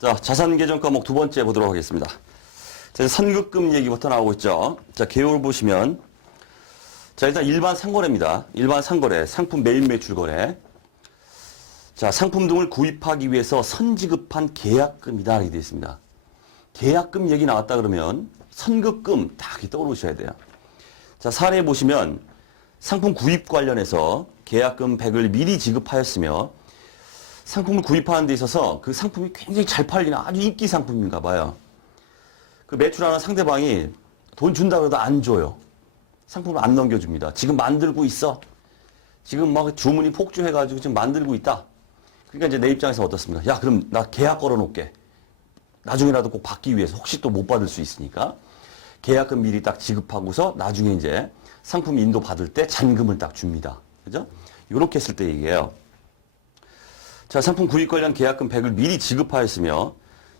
자, 자산 계정 과목 두 번째 보도록 하겠습니다. 자, 선급금 얘기부터 나오고 있죠. 자, 개요를 보시면, 자, 일단 일반 상거래입니다. 일반 상거래, 상품 매입 매출 거래. 자, 상품 등을 구입하기 위해서 선지급한 계약금이다. 이렇게 되어 있습니다. 계약금 얘기 나왔다 그러면 선급금 딱 떠오르셔야 돼요. 자, 사례 보시면 상품 구입 관련해서 계약금 100을 미리 지급하였으며 상품을 구입하는 데 있어서 그 상품이 굉장히 잘 팔리는 아주 인기 상품인가 봐요. 그 매출하는 상대방이 돈 준다 그래도 안 줘요. 상품을 안 넘겨줍니다. 지금 만들고 있어. 지금 막 주문이 폭주해가지고 지금 만들고 있다. 그러니까 이제 내 입장에서 어떻습니까? 야, 그럼 나 계약 걸어놓을게. 나중에라도 꼭 받기 위해서 혹시 또 못 받을 수 있으니까 계약금 미리 딱 지급하고서 나중에 이제 상품 인도 받을 때 잔금을 딱 줍니다. 그죠? 이렇게 했을 때 얘기예요. 자, 상품 구입 관련 계약금 100을 미리 지급하였으며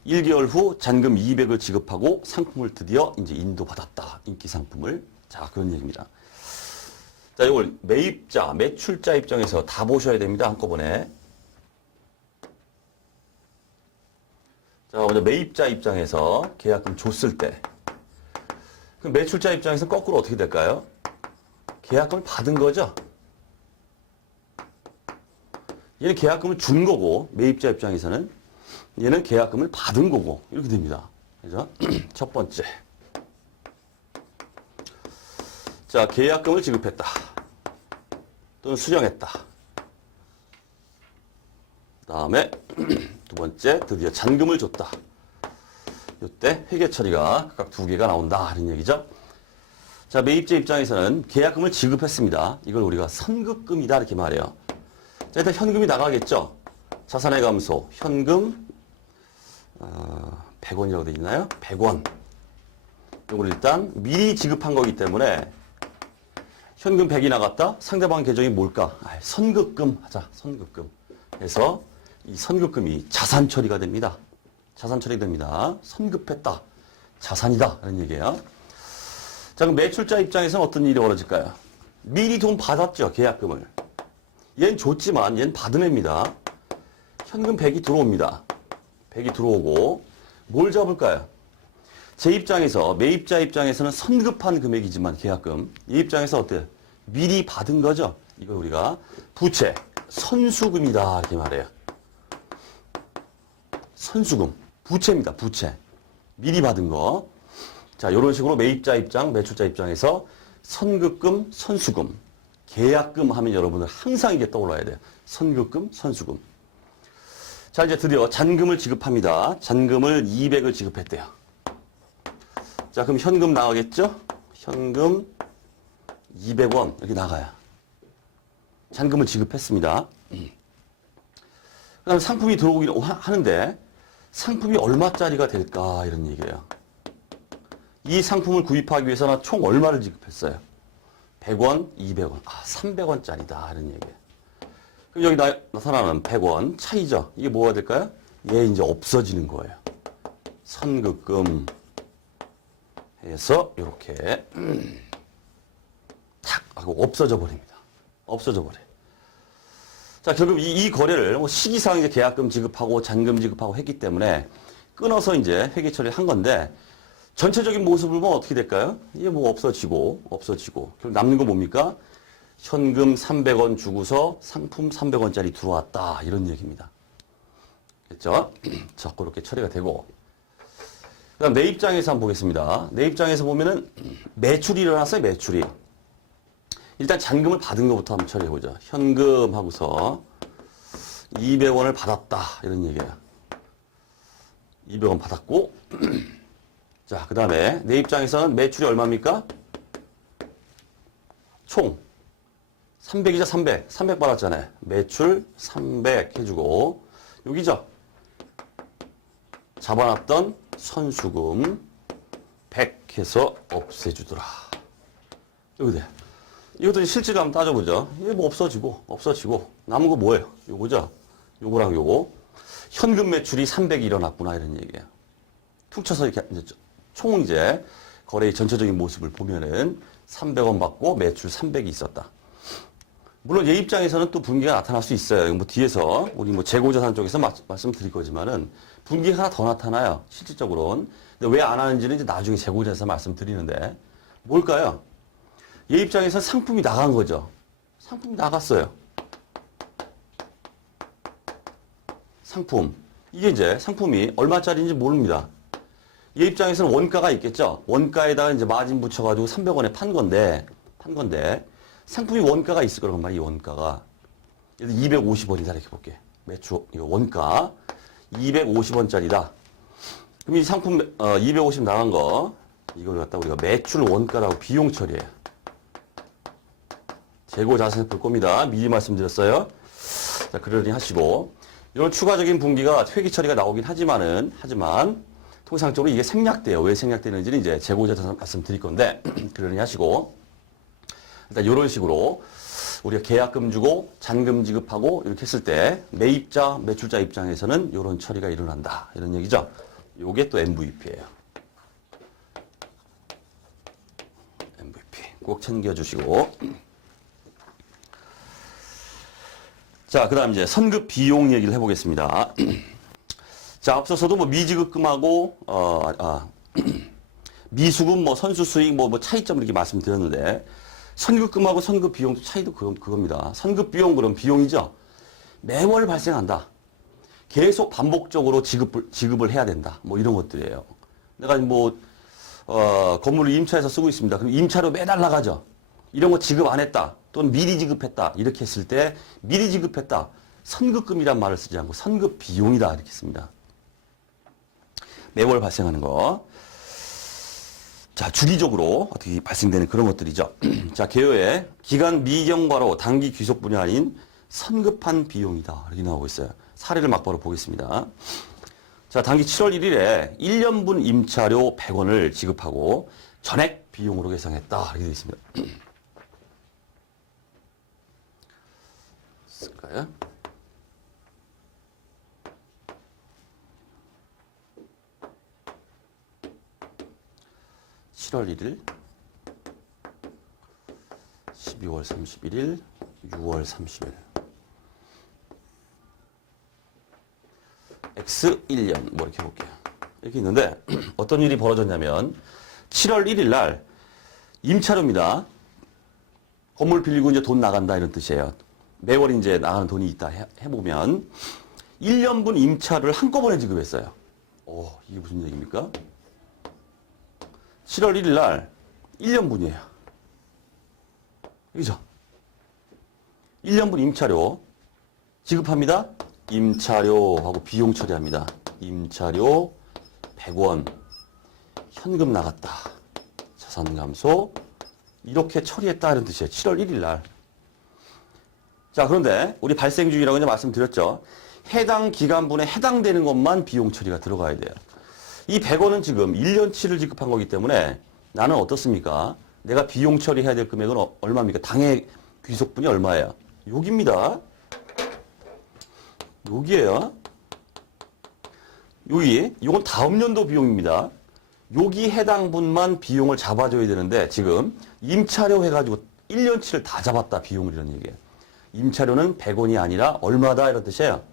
1개월 후 잔금 200을 지급하고 상품을 드디어 이제 인도받았다. 인기 상품을. 자, 그런 얘기입니다. 자, 이걸 매입자, 매출자 입장에서 다 보셔야 됩니다. 한꺼번에. 자, 먼저 매입자 입장에서 계약금 줬을 때. 그럼 매출자 입장에서 거꾸로 어떻게 될까요? 계약금을 받은 거죠? 얘는 계약금을 준 거고, 매입자 입장에서는 얘는 계약금을 받은 거고, 이렇게 됩니다. 그죠? 첫 번째. 자, 계약금을 지급했다. 또는 수령했다. 그 다음에 두 번째, 드디어 잔금을 줬다. 이때 회계 처리가 각각 두 개가 나온다. 이런 얘기죠. 자, 매입자 입장에서는 계약금을 지급했습니다. 이걸 우리가 선급금이다. 이렇게 말해요. 자, 일단 현금이 나가겠죠. 자산의 감소, 현금 100원이라고 되어 있나요? 100원. 이걸 일단 미리 지급한 거기 때문에 현금 100이 나갔다? 상대방 계정이 뭘까? 선급금 하자. 선급금. 그래서 이 선급금이 자산 처리가 됩니다. 자산 처리됩니다. 선급했다. 자산이다. 이런 얘기예요. 자, 그럼 매출자 입장에서는 어떤 일이 벌어질까요? 미리 돈 받았죠. 계약금을. 얘는 줬지만 얘는 받은 애입니다. 현금 100이 들어옵니다. 100이 들어오고 뭘 잡을까요? 제 입장에서 매입자 입장에서는 선급한 금액이지만 계약금 이 입장에서 어때요? 미리 받은 거죠. 이걸 우리가 부채, 선수금이다 이렇게 말해요. 선수금, 부채입니다. 부채. 미리 받은 거. 자, 이런 식으로 매입자 입장, 매출자 입장에서 선급금, 선수금, 계약금 하면 여러분들 항상 이게 떠올라야 돼요. 선급금, 선수금. 자, 이제 드디어 잔금을 지급합니다. 잔금을 200을 지급했대요. 자, 그럼 현금 나가겠죠? 현금 200원 이렇게 나가요. 잔금을 지급했습니다. 그 다음에 상품이 들어오기를 하는데 상품이 얼마짜리가 될까 이런 얘기예요. 이 상품을 구입하기 위해서는 총 얼마를 지급했어요? 100원, 200원. 300원짜리다 이런 얘기예요. 그럼 여기 나타나는 100원 차이죠. 이게 뭐가 될까요? 얘 이제 없어지는 거예요. 선급금 해서 이렇게 탁 하고 없어져 버립니다. 없어져 버려요. 자, 결국 이 거래를 시기상 이제 계약금 지급하고 잔금 지급하고 했기 때문에 끊어서 이제 회계 처리를 한 건데 전체적인 모습을 보면 어떻게 될까요? 이게 뭐 없어지고 결국 남는 거 뭡니까? 현금 300원 주고서 상품 300원짜리 들어왔다 이런 얘기입니다. 그렇죠? 자, 그렇게 처리가 되고 그다음 내 입장에서 한번 보겠습니다. 내 입장에서 보면은 매출이 일어났어요. 매출이. 일단 잔금을 받은 것부터 한번 처리해보죠. 현금 하고서 200원을 받았다. 이런 얘기예요. 200원 받았고 자, 그 다음에 내 입장에서는 매출이 얼마입니까? 총 300이죠. 300. 300 받았잖아요. 매출 300 해주고 여기죠. 잡아놨던 선수금 100 해서 없애주더라. 여기 돼. 이것도 실질을 한번 따져보죠. 이게 뭐 없어지고 남은 거 뭐예요? 요거죠. 요거랑 요거. 현금 매출이 300이 일어났구나 이런 얘기예요. 툭 쳐서 이렇게 이제 총 이제 거래의 전체적인 모습을 보면은 300원 받고 매출 300이 있었다. 물론 얘 입장에서는 또 분기가 나타날 수 있어요. 뭐 뒤에서 우리 뭐 재고자산 쪽에서 말씀드릴 거지만은 분기가 하나 더 나타나요. 실질적으로는. 근데 왜 안 하는지는 이제 나중에 재고자산 말씀드리는데 뭘까요? 얘 입장에서는 상품이 나간 거죠. 상품이 나갔어요. 상품. 이게 이제 상품이 얼마짜리인지 모릅니다. 얘 입장에서는 원가가 있겠죠. 원가에다가 이제 마진 붙여가지고 300원에 판 건데 상품이 원가가 있을 거란 말이에요. 이 원가가. 250원이다 이렇게 볼게. 매출 이거 원가 250원짜리다. 그럼 이 상품 250 나간 거 이걸 갖다 우리가 매출 원가라고 비용 처리해요. 재고 자세히 볼 겁니다. 미리 말씀드렸어요. 자, 그러니 하시고 이런 추가적인 분기가 회계 처리가 나오긴 하지만 통상적으로 이게 생략돼요. 왜 생략되는지는 이제 재고자산 말씀드릴 건데 그러니 하시고 일단 이런 식으로 우리가 계약금 주고 잔금 지급하고 이렇게 했을 때 매입자, 매출자 입장에서는 이런 처리가 일어난다. 이런 얘기죠. 요게 또 MVP예요. MVP 꼭 챙겨주시고 자, 그 다음 이제 선급 비용 얘기를 해보겠습니다. 자, 앞서서도 뭐 미지급금하고, 미수금, 뭐 선수 수익, 뭐 차이점을 이렇게 말씀드렸는데, 선급금하고 선급 비용도 차이도 그겁니다. 선급 비용, 그럼 비용이죠? 매월 발생한다. 계속 반복적으로 지급을 해야 된다. 뭐 이런 것들이에요. 내가 뭐, 건물을 임차해서 쓰고 있습니다. 그럼 임차료 매달 나가죠? 이런 거 지급 안 했다. 또는 미리 지급했다. 이렇게 했을 때 미리 지급했다. 선급금이란 말을 쓰지 않고 선급 비용이다. 이렇게 씁니다. 매월 발생하는 거. 자, 주기적으로 어떻게 발생되는 그런 것들이죠. 자, 개요의 기간 미경과로 단기 귀속분이 아닌 선급한 비용이다. 이렇게 나오고 있어요. 사례를 막바로 보겠습니다. 자, 단기 7월 1일에 1년분 임차료 100원을 지급하고 전액 비용으로 계상했다. 이렇게 되어 있습니다. 쓸까요? (7월 1일) (12월 31일) (6월 30일) X 1년 뭐 이렇게 해볼게요. 이렇게 있는데 어떤 일이 벌어졌냐면 7월 1일 날 임차료입니다. 건물 빌리고 이제 돈 나간다 이런 뜻이에요. 매월 이제 나가는 돈이 있다 해보면 1년분 임차를 한꺼번에 지급했어요. 이게 무슨 얘기입니까? 7월 1일 날 1년분이에요. 그죠? 1년분 임차료 지급합니다. 임차료하고 비용 처리합니다. 임차료 100원 현금 나갔다. 자산 감소 이렇게 처리했다 이런 뜻이에요. 7월 1일 날. 자, 그런데 우리 발생주의라고 이제 말씀드렸죠. 해당 기간분에 해당되는 것만 비용 처리가 들어가야 돼요. 이 100원은 지금 1년치를 지급한 거기 때문에 나는 어떻습니까? 내가 비용 처리해야 될 금액은 얼마입니까? 당해 귀속분이 얼마예요? 여기입니다. 여기에요. 요건 다음 연도 비용입니다. 여기 해당 분만 비용을 잡아줘야 되는데 지금 임차료 해가지고 1년치를 다 잡았다 비용을 이런 얘기예요. 임차료는 100원이 아니라 얼마다 이런 뜻이에요.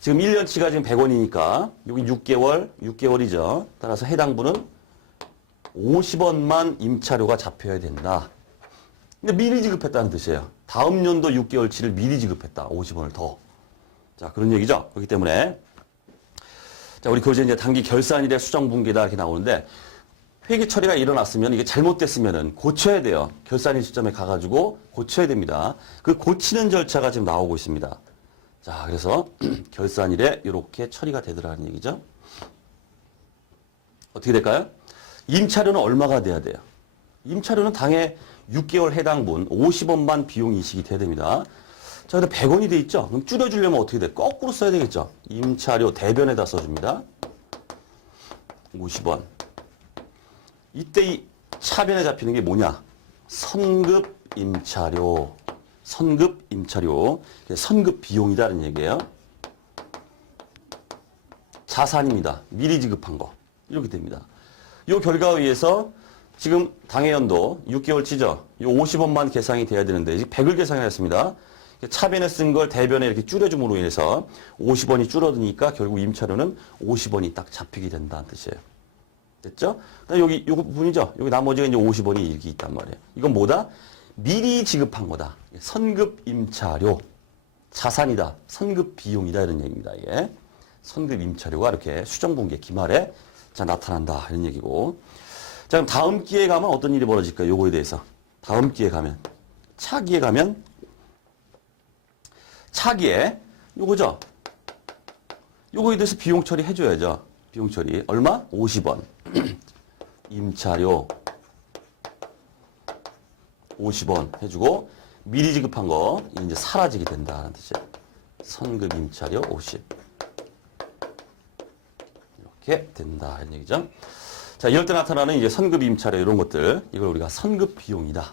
지금 1년치가 지금 100원이니까 여기 6개월이죠. 따라서 해당 분은 50원만 임차료가 잡혀야 된다. 근데 미리 지급했다는 뜻이에요. 다음 연도 6개월치를 미리 지급했다. 50원을 더. 자, 그런 얘기죠. 그렇기 때문에 자, 우리 교재 이제 단기 결산일의 수정분기다 이렇게 나오는데 회계 처리가 일어났으면 이게 잘못됐으면은 고쳐야 돼요. 결산일 시점에 가가지고 고쳐야 됩니다. 그 고치는 절차가 지금 나오고 있습니다. 자, 그래서 결산일에 이렇게 처리가 되더라는 얘기죠. 어떻게 될까요? 임차료는 얼마가 돼야 돼요? 임차료는 당해 6개월 해당분 50원만 비용 인식이 돼야 됩니다. 자, 근데 100원이 돼 있죠? 그럼 줄여주려면 어떻게 돼? 거꾸로 써야 되겠죠? 임차료 대변에다 써줍니다. 50원. 이때 이 차변에 잡히는 게 뭐냐? 선급 임차료. 선급 임차료. 선급 비용이다는 얘기예요. 자산입니다. 미리 지급한 거. 이렇게 됩니다. 이 결과에 의해서 지금 당해연도 6개월치죠. 요 50원만 계상이 돼야 되는데 이제 100을 계상했습니다. 차변에 쓴 걸 대변에 이렇게 줄여줌으로 인해서 50원이 줄어드니까 결국 임차료는 50원이 딱 잡히게 된다는 뜻이에요. 됐죠? 여기 요 부분이죠. 여기 나머지가 이제 50원이 이렇게 있단 말이에요. 이건 뭐다? 미리 지급한 거다. 선급 임차료. 자산이다. 선급 비용이다. 이런 얘기입니다. 이게. 선급 임차료가 이렇게 수정분기의 기말에 자, 나타난다. 이런 얘기고. 자, 그럼 다음 기회에 가면 어떤 일이 벌어질까요? 요거에 대해서. 다음 기회에 가면. 차기에 가면. 차기에. 요거죠. 요거에 대해서 비용 처리 해줘야죠. 비용 처리. 얼마? 50원. 임차료. 50원 해주고 미리 지급한 거 이제 사라지게 된다는 뜻이에요. 선급 임차료 50. 이렇게 된다 이런 얘기죠. 자, 이럴 때 나타나는 이제 선급 임차료 이런 것들 이걸 우리가 선급 비용이다.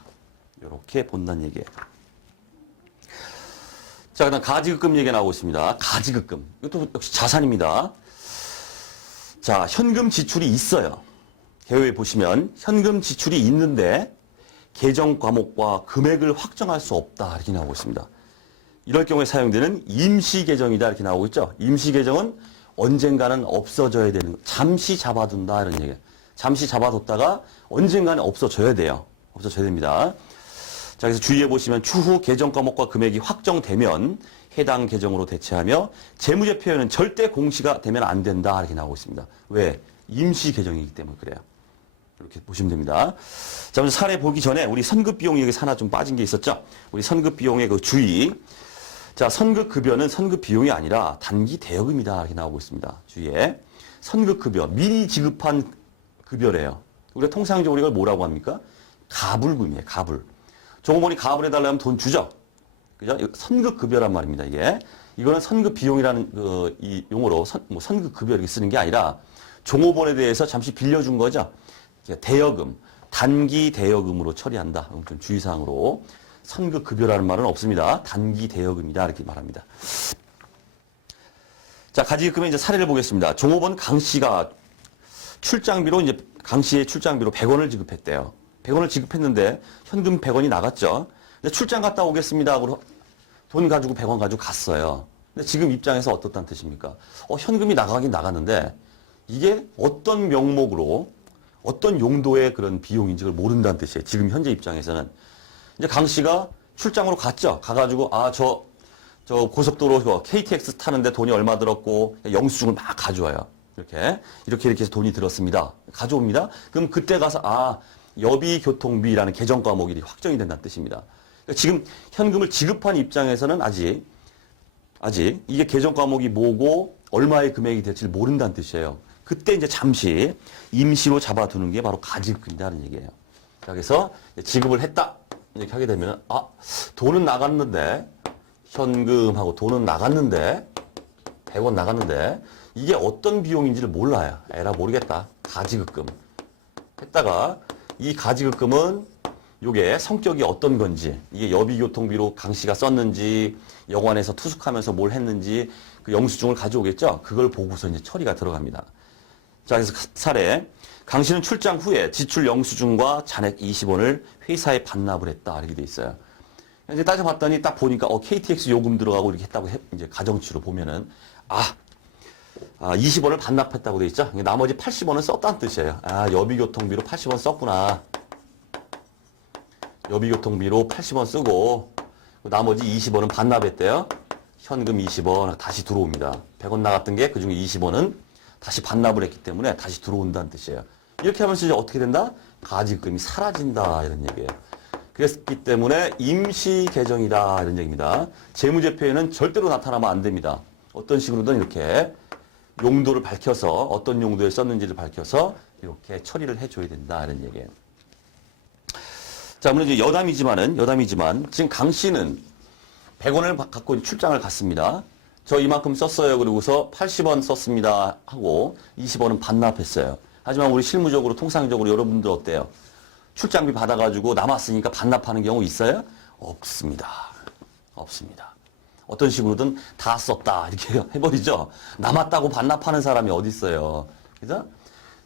이렇게 본다는 얘기예요. 자, 그다음 가지급금 얘기가 나오고 있습니다. 가지급금. 이것도 역시 자산입니다. 자, 현금 지출이 있어요. 개요에 보시면 현금 지출이 있는데 계정 과목과 금액을 확정할 수 없다 이렇게 나오고 있습니다. 이럴 경우에 사용되는 임시 계정이다 이렇게 나오고 있죠. 임시 계정은 언젠가는 없어져야 되는 거. 잠시 잡아둔다 이런 얘기예요. 잠시 잡아뒀다가 언젠가는 없어져야 돼요. 없어져야 됩니다. 자, 그래서 주의해 보시면 추후 계정 과목과 금액이 확정되면 해당 계정으로 대체하며 재무제 표현은 절대 공시가 되면 안 된다 이렇게 나오고 있습니다. 왜? 임시 계정이기 때문에 그래요. 이렇게 보시면 됩니다. 자, 먼저 사례 보기 전에 우리 선급 비용 여기서 하나 좀 빠진 게 있었죠. 우리 선급 비용의 그 주의. 자, 선급 급여는 선급 비용이 아니라 단기 대여금이다 이렇게 나오고 있습니다. 주의에 선급 급여 미리 지급한 급여래요. 우리가 통상적으로 이걸 뭐라고 합니까? 가불금이에요. 가불. 종업원이 가불 해달라면 돈 주죠. 그죠? 선급 급여란 말입니다. 이게 이거는 선급 비용이라는 이 용어로 선급 급여 이렇게 쓰는 게 아니라 종업원에 대해서 잠시 빌려준 거죠. 대여금, 단기 대여금으로 처리한다. 좀 주의사항으로. 선급 급여라는 말은 없습니다. 단기 대여금이다. 이렇게 말합니다. 자, 가지급금의 이제 사례를 보겠습니다. 종업원 강 씨가 출장비로 이제 강 씨의 출장비로 100원을 지급했대요. 100원을 지급했는데 현금 100원이 나갔죠. 근데 출장 갔다 오겠습니다 하고 돈 가지고 100원 가지고 갔어요. 근데 지금 입장에서 어떻다는 뜻입니까? 현금이 나가긴 나갔는데 이게 어떤 명목으로 어떤 용도의 그런 비용인지 를 모른다는 뜻이에요. 지금 현재 입장에서는. 이제 강 씨가 출장으로 갔죠. 가가지고, 저 고속도로 KTX 타는데 돈이 얼마 들었고, 영수증을 막 가져와요. 이렇게 해서 돈이 들었습니다. 가져옵니다. 그럼 그때 가서, 여비교통비라는 계정 과목이 확정이 된다는 뜻입니다. 그러니까 지금 현금을 지급한 입장에서는 아직 이게 계정 과목이 뭐고, 얼마의 금액이 될지 모른다는 뜻이에요. 그때 이제 잠시 임시로 잡아두는 게 바로 가지급금이라는 얘기예요. 자, 그래서 지급을 했다. 이렇게 하게 되면, 돈은 나갔는데, 현금하고 돈은 나갔는데, 100원 나갔는데, 이게 어떤 비용인지를 몰라요. 에라 모르겠다. 가지급금. 했다가, 이 가지급금은 요게 성격이 어떤 건지, 이게 여비교통비로 강 씨가 썼는지, 여관에서 투숙하면서 뭘 했는지, 그 영수증을 가져오겠죠? 그걸 보고서 이제 처리가 들어갑니다. 자, 그래서 사례. 강 씨는 출장 후에 지출 영수증과 잔액 20원을 회사에 반납을 했다. 이렇게 돼 있어요. 이제 따져봤더니 딱 보니까, KTX 요금 들어가고 이렇게 했다고 이제 가정치로 보면은, 20원을 반납했다고 돼 있죠? 나머지 80원은 썼다는 뜻이에요. 여비교통비로 80원 썼구나. 여비교통비로 80원 쓰고, 나머지 20원은 반납했대요. 현금 20원 다시 들어옵니다. 100원 나갔던 게 그중에 20원은 다시 반납을 했기 때문에 다시 들어온다는 뜻이에요. 이렇게 하면서 이제 어떻게 된다? 가지급금이 사라진다 이런 얘기예요. 그랬기 때문에 임시 계정이다 이런 얘기입니다. 재무제표에는 절대로 나타나면 안 됩니다. 어떤 식으로든 이렇게 용도를 밝혀서 어떤 용도에 썼는지를 밝혀서 이렇게 처리를 해줘야 된다 이런 얘기예요. 자, 물론 이제 여담이지만 지금 강 씨는 100원을 갖고 출장을 갔습니다. 저 이만큼 썼어요. 그러고서 80원 썼습니다 하고 20원은 반납했어요. 하지만 우리 실무적으로 통상적으로 여러분들 어때요? 출장비 받아가지고 남았으니까 반납하는 경우 있어요? 없습니다. 어떤 식으로든 다 썼다 이렇게 해버리죠. 남았다고 반납하는 사람이 어디 있어요? 그죠?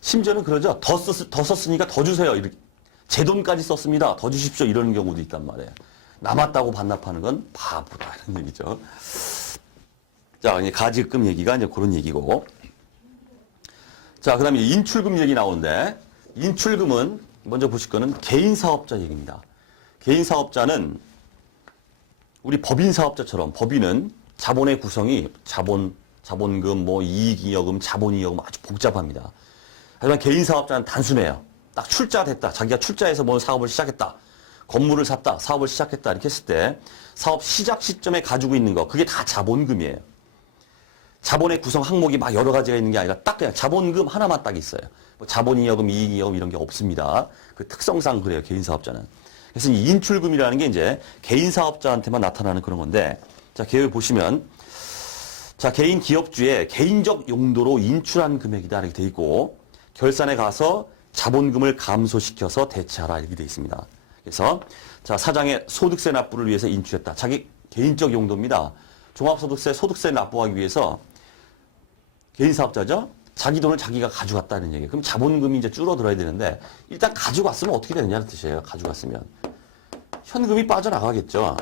심지어는 그러죠. 더 썼으니까 더 주세요. 제 돈까지 썼습니다. 더 주십시오. 이런 경우도 있단 말이에요. 남았다고 반납하는 건 바보다. 이런 얘기죠. 자, 이제 가지금 얘기가 이제 그런 얘기고. 자, 그 다음에 인출금 얘기 나오는데, 인출금은 먼저 보실 거는 개인 사업자 얘기입니다. 개인 사업자는 우리 법인 사업자처럼 법인은 자본의 구성이 자본금, 뭐 이익이여금, 자본이여금 아주 복잡합니다. 하지만 개인 사업자는 단순해요. 딱 출자됐다. 자기가 출자해서 뭐 사업을 시작했다. 건물을 샀다. 사업을 시작했다. 이렇게 했을 때 사업 시작 시점에 가지고 있는 거 그게 다 자본금이에요. 자본의 구성 항목이 막 여러 가지가 있는 게 아니라 딱 그냥 자본금 하나만 딱 있어요. 뭐 자본이여금, 이익이여금 이런 게 없습니다. 그 특성상 그래요. 개인 사업자는. 그래서 이 인출금이라는 게 이제 개인 사업자한테만 나타나는 그런 건데, 자, 계획 보시면, 자, 개인 기업주의 개인적 용도로 인출한 금액이다 이렇게 돼 있고, 결산에 가서 자본금을 감소시켜서 대체하라 이렇게 돼 있습니다. 그래서 자, 사장의 소득세 납부를 위해서 인출했다. 자기 개인적 용도입니다. 종합소득세, 소득세 납부하기 위해서 개인 사업자죠. 자기 돈을 자기가 가져갔다는 얘기예요. 그럼 자본금이 이제 줄어들어야 되는데 일단 가져갔으면 어떻게 되느냐는 뜻이에요. 가져갔으면 현금이 빠져나가겠죠.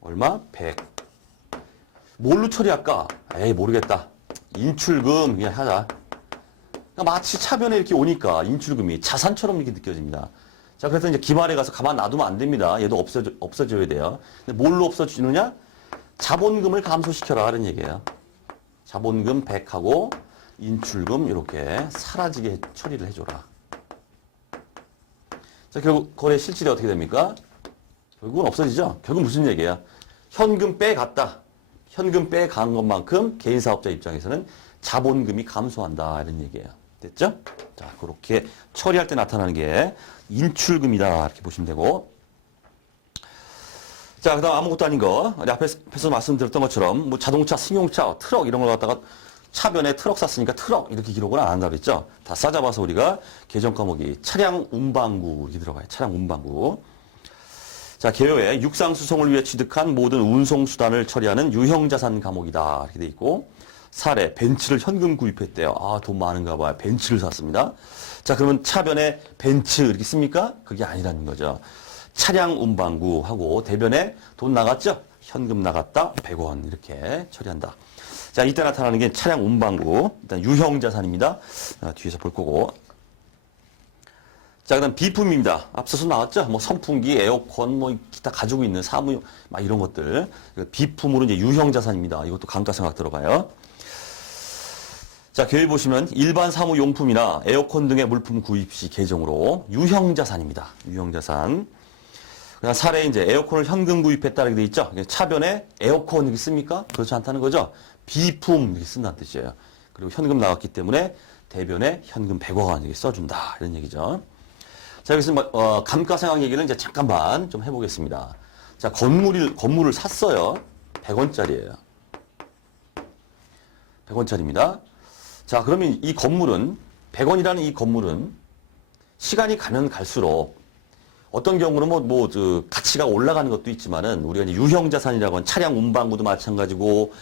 얼마? 100. 뭘로 처리할까? 에이 모르겠다. 인출금 그냥 하자. 그러니까 마치 차변에 이렇게 오니까 인출금이 자산처럼 이렇게 느껴집니다. 자, 그래서 이제 기말에 가서 가만 놔두면 안 됩니다. 얘도 없어져야 돼요. 근데 뭘로 없어지느냐? 자본금을 감소시켜라 하는 얘기예요. 자본금 100하고 인출금 이렇게 사라지게 처리를 해줘라. 자, 결국 거래 실질이 어떻게 됩니까? 결국은 없어지죠. 결국 무슨 얘기예요? 현금 빼갔다. 현금 빼간 것만큼 개인 사업자 입장에서는 자본금이 감소한다 이런 얘기예요. 됐죠? 자, 그렇게 처리할 때 나타나는 게 인출금이다 이렇게 보시면 되고. 자, 그다음 아무것도 아닌 거. 앞에서 말씀드렸던 것처럼 뭐 자동차, 승용차, 트럭 이런 걸 갖다가 차변에 트럭 샀으니까 트럭 이렇게 기록을 안 한다 그랬죠. 다 싸잡아서 우리가 계정 과목이 차량 운반구 이렇게 들어가요. 차량 운반구. 자, 개요에 육상 수송을 위해 취득한 모든 운송 수단을 처리하는 유형자산 과목이다 이렇게 돼 있고. 사례 벤츠를 현금 구입했대요. 아, 돈 많은가 봐요. 벤츠를 샀습니다. 자, 그러면 차변에 벤츠 이렇게 씁니까? 그게 아니라는 거죠. 차량 운반구 하고 대변에 돈 나갔죠? 현금 나갔다 100원 이렇게 처리한다. 자, 이때 나타나는 게 차량 운반구. 일단 유형자산입니다. 뒤에서 볼 거고. 자, 그 다음 비품입니다. 앞서서 나왔죠? 뭐 선풍기, 에어컨, 뭐 기타 가지고 있는 사무, 막 이런 것들. 비품으로 이제 유형자산입니다. 이것도 감가상각 들어가요. 자, 계획 보시면 일반 사무용품이나 에어컨 등의 물품 구입 시 계정으로 유형자산입니다. 유형자산. 그다음 사례 이제 에어컨을 현금 구입했다 이렇게 돼 있죠. 차변에 에어컨 이렇게 씁니까? 그렇지 않다는 거죠. 비품 이렇게 쓴다는 뜻이에요. 그리고 현금 나왔기 때문에 대변에 현금 100원 이렇게 써준다 이런 얘기죠. 자, 여기서 감가상각 얘기를 이제 잠깐만 좀 해보겠습니다. 자, 건물을 샀어요. 100원짜리예요. 100원짜리입니다. 자, 그러면 이 건물은 100원이라는 이 건물은 시간이 가면 갈수록 어떤 경우는 가치가 올라가는 것도 있지만은 우리가 이제 유형자산이라고 하는 차량 운반구도 마찬가지고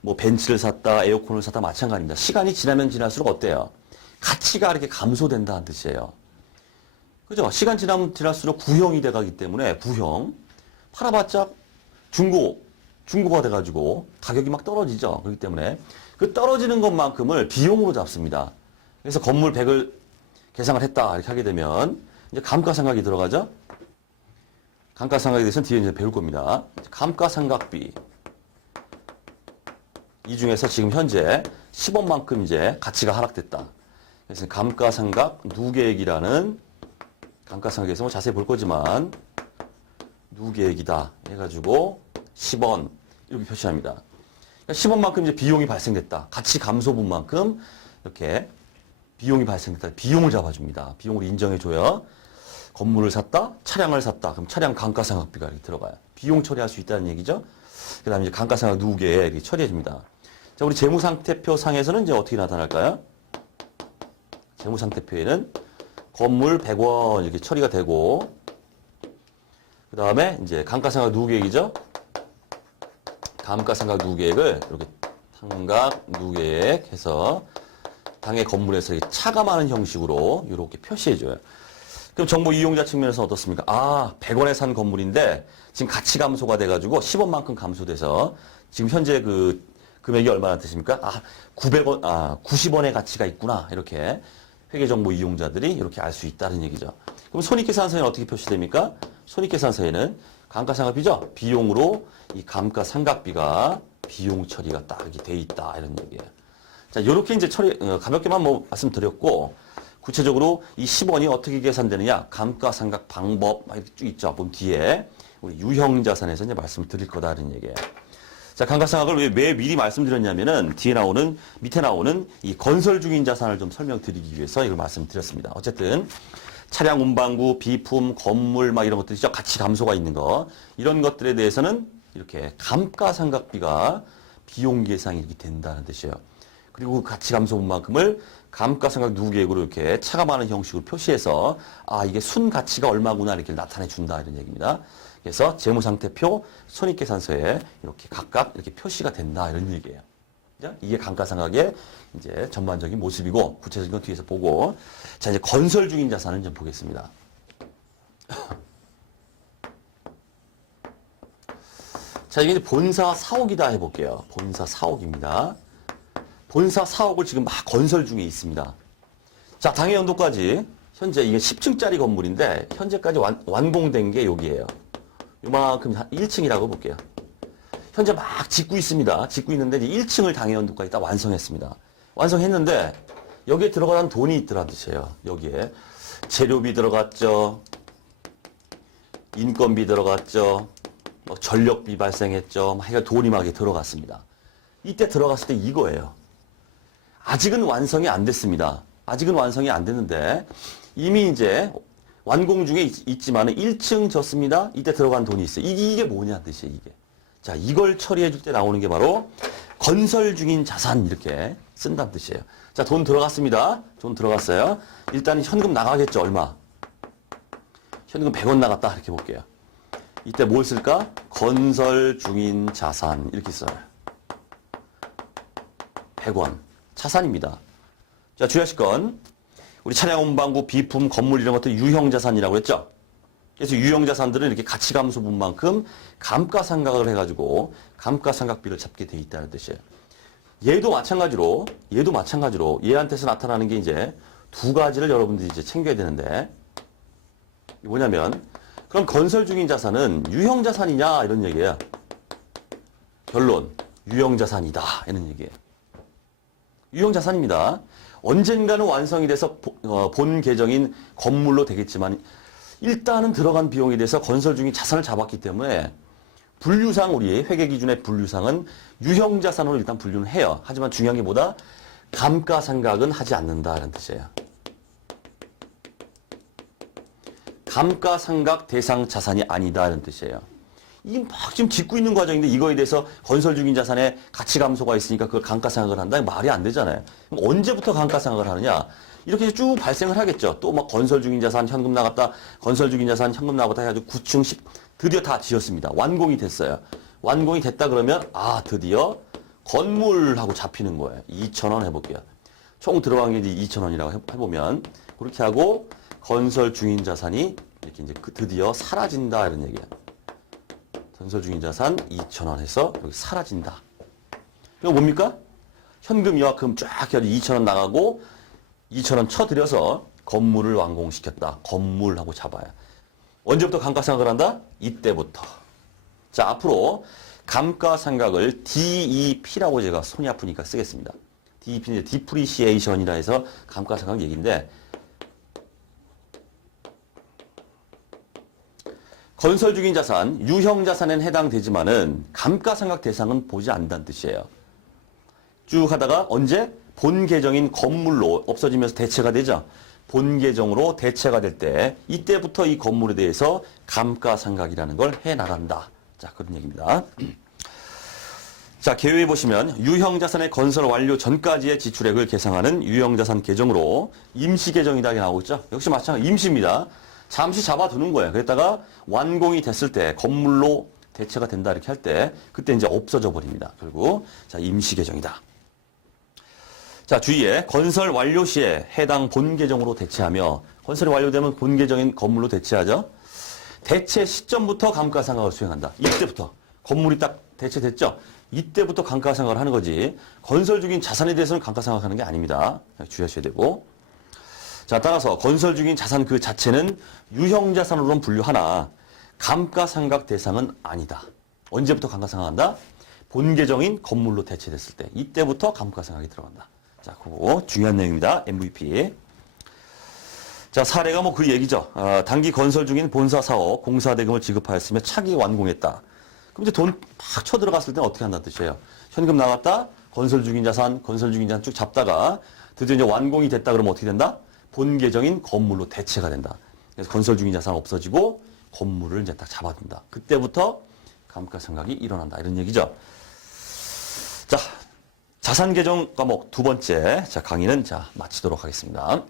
뭐 벤츠를 샀다, 에어컨을 샀다 마찬가지입니다. 시간이 지나면 지날수록 어때요? 가치가 이렇게 감소된다는 뜻이에요. 그죠? 시간 지나면 지날수록 구형이 돼가기 때문에 구형 팔아봤자 중고가 돼가지고 가격이 막 떨어지죠. 그렇기 때문에 그 떨어지는 것만큼을 비용으로 잡습니다. 그래서 건물 100을 계상을 했다 이렇게 하게 되면 이제 감가상각이 들어가죠. 감가상각에 대해서는 뒤에 이제 배울 겁니다. 감가상각비 이 중에서 지금 현재 10원만큼 이제 가치가 하락됐다. 그래서 감가상각 누계액이라는 감가상각에서 뭐 자세히 볼 거지만 누계액이다 해가지고 10원 이렇게 표시합니다. 그러니까 10원만큼 이제 비용이 발생됐다. 가치 감소분만큼 이렇게 비용이 발생됐다. 비용을 잡아줍니다. 비용을 인정해줘야 건물을 샀다, 차량을 샀다. 그럼 차량 감가상각비가 이렇게 들어가요. 비용 처리할 수 있다는 얘기죠. 그 다음에 이제 감가상각 누계에 이렇게 처리해줍니다. 자, 우리 재무상태표 상에서는 이제 어떻게 나타날까요? 재무상태표에는 건물 100원 이렇게 처리가 되고, 그 다음에 이제 감가상각 누계액이죠. 감가상각 누계액을 이렇게 상각 누계액 해서 당의 건물에서 차감하는 형식으로 이렇게 표시해줘요. 그럼 정보 이용자 측면에서 어떻습니까? 아, 100원에 산 건물인데 지금 가치 감소가 돼가지고 10원만큼 감소돼서 지금 현재 그 금액이 얼마나 되십니까? 아, 900원, 90원의 가치가 있구나. 이렇게 회계정보 이용자들이 이렇게 알 수 있다는 얘기죠. 그럼 손익계산서에는 어떻게 표시됩니까? 손익계산서에는 감가상각비죠. 비용으로 이 감가상각비가 비용 처리가 딱 이렇게 돼 있다. 이런 얘기예요. 자, 이렇게 이제 가볍게만 뭐 말씀드렸고, 구체적으로 이 10원이 어떻게 계산되느냐, 감가상각 방법, 막 이렇게 쭉 있죠. 보면 뒤에 우리 유형자산에서 이제 말씀을 드릴 거다. 이런 얘기예요. 자, 감가상각을 왜 미리 말씀드렸냐면은 밑에 나오는 이 건설 중인 자산을 좀 설명드리기 위해서 이걸 말씀드렸습니다. 어쨌든 차량 운반구, 비품, 건물 막 이런 것들이죠. 가치 감소가 있는 거. 이런 것들에 대해서는 이렇게 감가상각비가 비용 계상이 이렇게 된다는 뜻이에요. 그리고 그 가치 감소분만큼을 감가상각 누계획으로 이렇게 차감하는 형식으로 표시해서 아, 이게 순 가치가 얼마구나 이렇게 나타내 준다 이런 얘기입니다. 그래서 재무상태표, 손익계산서에 이렇게 각각 이렇게 표시가 된다 이런 얘기예요. 이게 감가상각의 이제 전반적인 모습이고 구체적인 건 뒤에서 보고 자 이제 건설 중인 자산을 좀 보겠습니다. 자 이게 본사 사옥이다 해볼게요. 본사 사옥입니다. 본사 사옥을 지금 막 건설 중에 있습니다. 자 당해 연도까지 현재 이게 10층짜리 건물인데 현재까지 완공된 게 여기예요. 요만큼 1층이라고 볼게요. 현재 막 짓고 있습니다. 짓고 있는데 이제 1층을 당해연도까지 딱 완성했습니다. 완성했는데 여기에 들어가는 돈이 있더란 뜻이에요. 여기에 재료비 들어갔죠. 인건비 들어갔죠. 뭐 전력비 발생했죠. 막 돈이 막 들어갔습니다. 이때 들어갔을 때 이거예요. 아직은 완성이 안 됐습니다. 아직은 완성이 안 됐는데 이미 이제 완공 중에 있지만 1층 졌습니다. 이때 들어간 돈이 있어요. 이게 뭐냐 뜻이에요, 이게. 자, 이걸 처리해 줄 때 나오는 게 바로 건설 중인 자산 이렇게 쓴다는 뜻이에요. 자, 돈 들어갔습니다. 돈 들어갔어요. 일단 현금 나가겠죠, 얼마? 현금 100원 나갔다 이렇게 볼게요. 이때 뭘 쓸까? 건설 중인 자산 이렇게 써요. 100원. 자산입니다. 자, 주의하실 건 우리 차량 운반구, 비품, 건물 이런 것들 유형자산이라고 했죠. 그래서 유형자산들은 이렇게 가치 감소분만큼 감가상각을 해가지고 감가상각비를 잡게 돼 있다는 뜻이에요. 얘도 마찬가지로 얘한테서 나타나는 게 이제 두 가지를 여러분들이 이제 챙겨야 되는데 뭐냐면 그럼 건설 중인 자산은 유형자산이냐 이런 얘기예요. 결론 유형자산이다 이런 얘기예요. 유형자산입니다. 언젠가는 완성이 돼서 본 계정인 건물로 되겠지만 일단은 들어간 비용에 대해서 건설 중인 자산을 잡았기 때문에 분류상 우리 회계 기준의 분류상은 유형자산으로 일단 분류는 해요. 하지만 중요한 게 뭐다? 감가상각은 하지 않는다는 뜻이에요. 감가상각 대상 자산이 아니다는 뜻이에요. 이게 막 지금 짓고 있는 과정인데 이거에 대해서 건설 중인 자산의 가치 감소가 있으니까 그걸 감가상각을 한다? 말이 안 되잖아요. 그럼 언제부터 감가상각을 하느냐? 이렇게 쭉 발생을 하겠죠. 또 막 건설 중인 자산 현금 나갔다, 건설 중인 자산 현금 나갔다 해가지고 9층 10 드디어 다 지었습니다. 완공이 됐어요. 완공이 됐다 그러면 아 드디어 건물하고 잡히는 거예요. 2,000원 해볼게요. 총 들어간 게 이제 2,000원이라고 해보면 그렇게 하고 건설 중인 자산이 이렇게 이제 드디어 사라진다 이런 얘기예요. 건설 중인 자산 2,000원 해서 여기 사라진다. 이거 뭡니까? 현금 이만큼 쫙 해서 2,000원 나가고 2,000원 쳐들여서 건물을 완공시켰다. 건물하고 잡아요. 언제부터 감가상각을 한다? 이때부터. 자, 앞으로 감가상각을 DEP라고 제가 손이 아프니까 쓰겠습니다. DEP는 이제 디프리시에이션이라 해서 감가상각 얘기인데 건설 중인 자산, 유형 자산에는 해당되지만은 감가상각 대상은 보지 않는다는 뜻이에요. 쭉 하다가 언제? 본 계정인 건물로 없어지면서 대체가 되죠. 본 계정으로 대체가 될 때 이때부터 이 건물에 대해서 감가상각이라는 걸 해나간다. 자, 그런 얘기입니다. 자, 계획에 보시면 유형자산의 건설 완료 전까지의 지출액을 계상하는 유형자산 계정으로 임시계정이다 이렇게 나오고 있죠. 역시 마찬가지 임시입니다. 잠시 잡아두는 거예요. 그랬다가 완공이 됐을 때 건물로 대체가 된다 이렇게 할 때 그때 이제 없어져 버립니다. 그리고 자, 임시계정이다. 자, 주의에 건설 완료 시에 해당 본 계정으로 대체하며 건설이 완료되면 본 계정인 건물로 대체하죠. 대체 시점부터 감가상각을 수행한다. 이때부터 건물이 딱 대체됐죠. 이때부터 감가상각을 하는 거지. 건설 중인 자산에 대해서는 감가상각하는 게 아닙니다. 주의하셔야 되고. 자, 따라서 건설 중인 자산 그 자체는 유형자산으로는 분류하나 감가상각 대상은 아니다. 언제부터 감가상각한다? 본 계정인 건물로 대체됐을 때. 이때부터 감가상각이 들어간다. 자, 그거 중요한 내용입니다. MVP. 자, 사례가 뭐 그 얘기죠. 단기 건설 중인 본사 사업 공사 대금을 지급하였으며 차기 완공했다. 그럼 이제 돈 팍 쳐 들어갔을 때는 어떻게 한다는 뜻이에요? 현금 나갔다, 건설 중인 자산 쭉 잡다가 드디어 이제 완공이 됐다 그러면 어떻게 된다? 본 계정인 건물로 대체가 된다. 그래서 건설 중인 자산 없어지고 건물을 이제 딱 잡아둔다. 그때부터 감가상각이 일어난다. 이런 얘기죠. 자, 자산 계정 과목 두 번째. 자, 강의는 자, 마치도록 하겠습니다.